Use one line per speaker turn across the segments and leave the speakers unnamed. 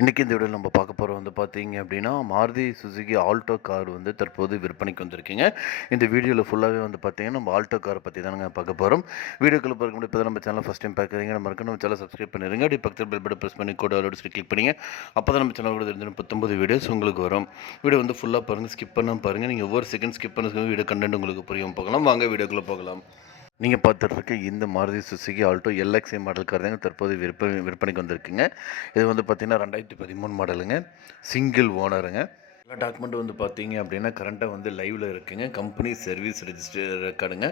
இன்றைக்கி இந்த வீடியோவில் நம்ம பார்க்க போகிறோம் வந்து பார்த்தீங்க அப்படின்னா மாருதி சுசுகி ஆல்டோ கார் வந்து தற்போது விற்பனைக்கு வந்திருக்கீங்க. இந்த வீடியோவில் ஃபுல்லாகவே வந்து பார்த்தீங்கன்னா நம்ம ஆல்டோ காரை பற்றி தானங்க பார்க்க போகிறோம் வீடியோக்குள்ள பார்க்க முடியும் இப்போ நம்ம சேனல் ஃபஸ்ட் டைம் பார்க்குறீங்க நம்ம இருக்க நம்ம சேனல் சப்ஸ்கிரைப் பண்ணிடுங்க அப்படி பக்கத்தில் பெல் பட்டன் ப்ரெஸ் பண்ணி கூட அலோட் கிளிக் பண்ணிங்க. அப்போ தான் நம்ம சேனல் கூட தெரிஞ்சு பத்தொம்பது வீடியோஸ் உங்களுக்கு வரும். வீடியோ வந்து ஃபுல்லாக பாருங்கள் ஸ்கிப் பண்ணால் பாருங்கள் நீங்கள் ஒவ்வொரு செகண்ட் ஸ்கிப் பண்ண வீடியோ கண்டென்ட் உங்களுக்கு புரியும். போகலாம் வாங்க வீடியோக்குள்ளே போகலாம். நீங்கள் பார்த்துட்ருக்க இந்த Maruti Suzuki Alto LXi model car தாங்க தற்போது விற்பனை விற்பனைக்கு வந்திருக்குங்க. இது வந்து பார்த்திங்கன்னா ரெண்டாயிரத்தி பதிமூணு மாடலுங்க சிங்கிள் ஓனருங்க எல்லா டாக்குமெண்ட் வந்து பார்த்தீங்க அப்படின்னா கரண்ட்டாக வந்து லைவில் இருக்குங்க. கம்பெனி சர்வீஸ் ரெஜிஸ்டர் கார்டுங்க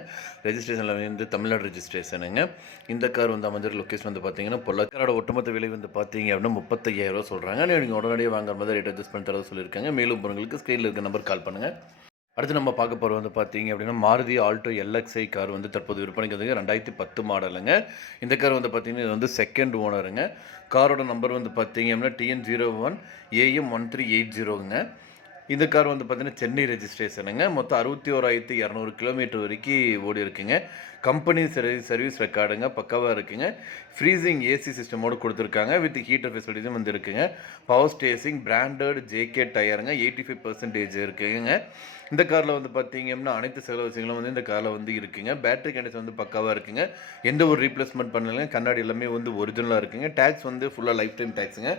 ரெஜிஸ்ட்ரேஷனில் வந்து தமிழ்நாடு ரெஜிஸ்ட்ரேஷனுங்க இந்த கார் வந்து அமைஞ்சிருக்க லொக்கேஷன் வந்து பார்த்தீங்கன்னா பொள்ளக்காரோட ஒட்டுமொத்த விலை வந்து பார்த்தீங்க அப்படின்னா முப்பத்தையாயிரரூவா சொல்கிறாங்க நீங்கள் உடனடியாக வாங்குற மாதிரி ரேட் அட்ஜஸ்ட் பண்ணி தரதா சொல்லியிருக்காங்க. மேலும் உங்களுக்கு ஸ்க்ரீனில் இருக்க நம்பர் கால் பண்ணுங்கள் அடுத்து நம்ம பார்க்க போகிறது வந்து பார்த்தீங்க அப்படின்னா மாருதி ஆல்டோ எல்எக்ஸ்ஐ கார் வந்து தற்போது விற்பனைக்கு வந்துங்க ரெண்டாயிரத்தி பத்து மாடலுங்க. இந்த கார் வந்து பார்த்தீங்கன்னா இது வந்து செகண்ட் ஓனருங்க காரோட நம்பர் வந்து பார்த்தீங்க அப்படின்னா TN zero one AM one three eight ஜீரோங்க இந்த கார் வந்து பார்த்திங்கன்னா சென்னை ரெஜிஸ்ட்ரேஷனுங்க. மொத்தம் அறுபத்தி ஓராயிரத்தி இரநூறு கிலோமீட்டர் வரைக்கும் ஓடி இருக்குங்க கம்பெனி சர்வீஸ் சர்வீஸ் ரெக்கார்டுங்க பக்காவாக இருக்குங்க. ஃப்ரீசிங் ஏசி சிஸ்டமோடு கொடுத்துருக்காங்க. வித் ஹீட்டர் ஃபெசிலிட்டிஸும் வந்து இருக்குங்க. பவர் ஸ்டேசிங் பிராண்டட் ஜேகே டயருங்க எயிட்டி ஃபைவ் பர்சன்டேஜ் இருக்குங்க. இந்த காரில் வந்து பார்த்தீங்கன்னா அனைத்து செலவு விஷயங்களும் வந்து இந்த காரில் வந்து இருக்குங்க. பேட்டரி கண்டிஷன் வந்து பக்காவாக இருக்குங்க. எந்த ஒரு ரீப்ளேஸ்மெண்ட் பண்ணலைங்க. கண்ணாடி எல்லாமே வந்து ஒரிஜினலாக இருக்குங்க. டேக்ஸ் வந்து ஃபுல்லாக லைஃப் டைம் டேக்ஸுங்க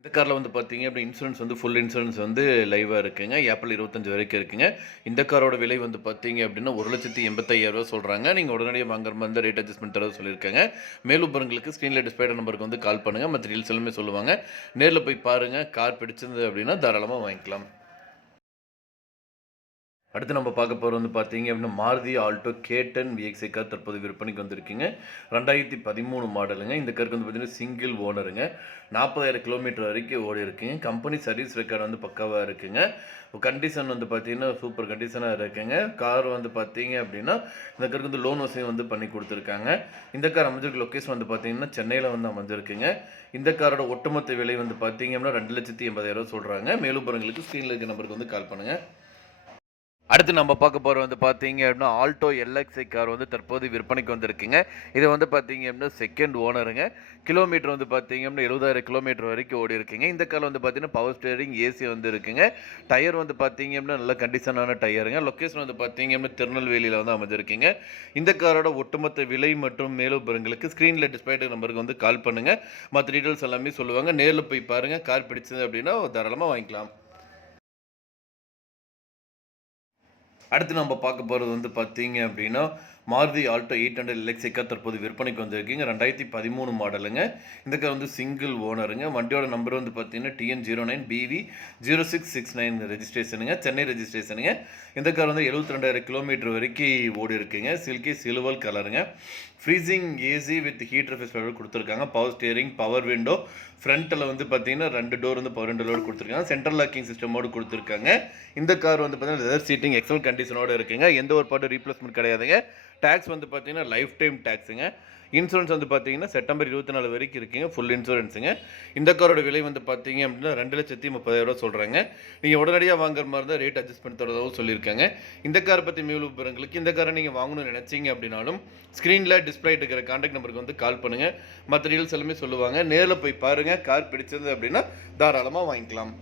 இந்த காரில் வந்து பார்த்தீங்க அப்படி இன்சூரன்ஸ் வந்து ஃபுல் இன்சூரன்ஸ் வந்து லைவாக இருக்குங்க. ஏப்ரல் இருபத்தஞ்சு வரைக்கும் இருக்குங்க. இந்த காரோட விலை வந்து பார்த்தீங்க அப்படின்னா ஒரு லட்சத்தி எண்பத்தையாயிரரூவா சொல்கிறாங்க நீங்கள் உடனடியாக வாங்குற மாதிரி இருந்தால் ரேட் அட்ஜஸ்ட்மெண்ட் தர சொல்லியிருக்காங்க மேலுபுறங்களுக்கு ஸ்க்ரீனில் டிஸ்பிளே நம்பருக்கு வந்து கால் பண்ணுங்கள் மற்ற டீல்ஸ் எல்லாமே சொல்லுவாங்க. நேரில் போய் பாருங்கள் கார் பிடிச்சிருந்தது அப்படின்னா தாராளமாக வாங்கிக்கலாம். அடுத்து நம்ம பார்க்க போகிறது வந்து பார்த்தீங்க அப்படின்னா மாருதி ஆல்டோ கேட்டன் விஎக்ஸை கார் தற்போது விற்பனைக்கு வந்திருக்குங்க. ரெண்டாயிரத்தி பதிமூணு மாடலுங்க. இந்த காருக்கு வந்து பார்த்தீங்கன்னா சிங்கிள் ஓனருங்க நாற்பதாயிரம் கிலோமீட்டர் வரைக்கும் ஓடி இருக்குங்க. கம்பெனி சர்வீஸ் ரெக்கார்டு வந்து பக்காவாக இருக்குங்க. கண்டிஷன் வந்து பார்த்தீங்கன்னா சூப்பர் கண்டிஷனாக இருக்குங்க. கார் வந்து பார்த்தீங்க அப்படின்னா இந்த காருக்கு வந்து லோன் வசதி வந்து பண்ணி கொடுத்துருக்காங்க. இந்த கார் அமைஞ்சிருக்க லொக்கேஷன் வந்து பார்த்தீங்கன்னா சென்னையில் வந்து அமைஞ்சிருக்குங்க. இந்த காரோட ஒட்டுமொத்த விலை வந்து பார்த்தீங்க அப்படின்னா ரெண்டு லட்சத்தி எண்பதாயிரம் சொல்கிறாங்க மேலும் பாருங்களுக்கு ஸ்க்ரீனில் இருக்க நம்பருக்கு வந்து கால் பண்ணுங்கள் அடுத்து நம்ம பார்க்க போகிற வந்து பார்த்தீங்க அப்படின்னா ஆல்டோ எல்எக்ஸ்ஐ கார் வந்து தற்போது விற்பனைக்கு வந்திருக்குங்க. இது வந்து பார்த்தீங்க அப்படின்னா செகண்ட் ஓனருங்க கிலோமீட்டர் வந்து பார்த்தீங்க அப்படின்னா எழுபதாயிரம் கிலோமீட்டர் வரைக்கும் ஓடி இருக்குங்க. இந்த கார் வந்து பார்த்தீங்கன்னா பவர் ஸ்டேரிங் ஏசி வந்து இருக்குங்க. டயர் வந்து பார்த்தீங்க அப்படின்னா நல்ல கண்டிஷனான டயருங்க லொக்கேஷன் வந்து பார்த்தீங்க அப்படின்னா திருநெல்வேலியில் வந்து அமைஞ்சிருக்குங்க. இந்த காரோட ஒட்டுமொத்த விலை மற்றும் மேலும் பெருங்களுக்கு ஸ்க்ரீனில் டிஸ்பிளே நம்பருக்கு வந்து கால் பண்ணுங்கள் மற்ற டீட்டெயில்ஸ் எல்லாமே சொல்லுவாங்க. நேரில் போய் பாருங்கள் கார் பிடிச்சது அப்படின்னா தாராளமாக வாங்கிக்கலாம். அடுத்து நம்ம பார்க்க போகிறது வந்து பார்த்தீங்க அப்படின்னா மாருதி ஆல்டோ எயிட் ஹண்ட்ரட் எலக்ட்ரிக்கா தற்போது விற்பனைக்கு வந்திருக்கீங்க. ரெண்டாயிரத்தி பதிமூணு மாடலுங்க. இந்த கார் வந்து சிங்கிள் ஓனருங்க வண்டியோட நம்பர் வந்து பார்த்தீங்கன்னா TN zero nine PV zero six six nine ரெஜிஸ்ட்ரேஷனுங்க Chennai ரெஜிஸ்ட்ரேஷனுங்க இந்த கார் வந்து எழுபத்தி ரெண்டாயிரம் கிலோமீட்டர் வரைக்கும் ஓடி இருக்குங்க. சில்கி சிலுவல் கலருங்க freezing AC with heater facility கொடுத்துருக்காங்க. பவர் ஸ்டியரிங் பவர் விண்டோ ஃப்ரண்ட்டில் வந்து பார்த்தீங்கன்னா ரெண்டு டோர் வந்து பவர் விண்டோலோடு கொடுத்துருக்காங்க. சென்ட்ரல் லாக்கிங் சிஸ்டமோடு கொடுத்துருக்காங்க. இந்த கார் வந்து பார்த்தீங்கன்னா லெதர் சீட்டிங் எக்ஸல் கண்டிஷனோடு இருக்குங்க. எந்த ஒரு பாட்டு ரீப்ளேஸ்மெண்ட் கிடையாதுங்க. டேக்ஸ் வந்து பார்த்தீங்கன்னா லைஃப் டைம் டேக்ஸுங்க இன்சூரன்ஸ் வந்து பார்த்தீங்கன்னா செப்டம்பர் இருபத்தி நாலு வரைக்கும் இருக்குங்க. ஃபுல் இன்சூரன்ஸுங்க இந்த காரோட விலை வந்து பார்த்தீங்க அப்படின்னா ரெண்டு லட்சத்தி முப்பதாயிரரூவா சொல்கிறாங்க நீங்கள் உடனடியாக வாங்குற மாதிரி தான் ரேட் அட்ஜஸ்ட் பண்ணி தரதாகவும் சொல்லியிருக்காங்க. இந்த காரை பற்றி மேலும் விவரங்களுக்கு இந்த காரை நீங்கள் வாங்கணும்னு நினச்சிங்க அப்படின்னாலும் ஸ்க்ரீனில் டிஸ்பிளே இருக்கிற காண்டாக்ட் நம்பருக்கு வந்து கால் பண்ணுங்கள் மற்ற டீல்ஸ் எல்லாமே சொல்லுவாங்க. நேரில் போய் பாருங்கள் கார் பிடிச்சது அப்படின்னா தாராளமாக வாங்கிக்கலாம்.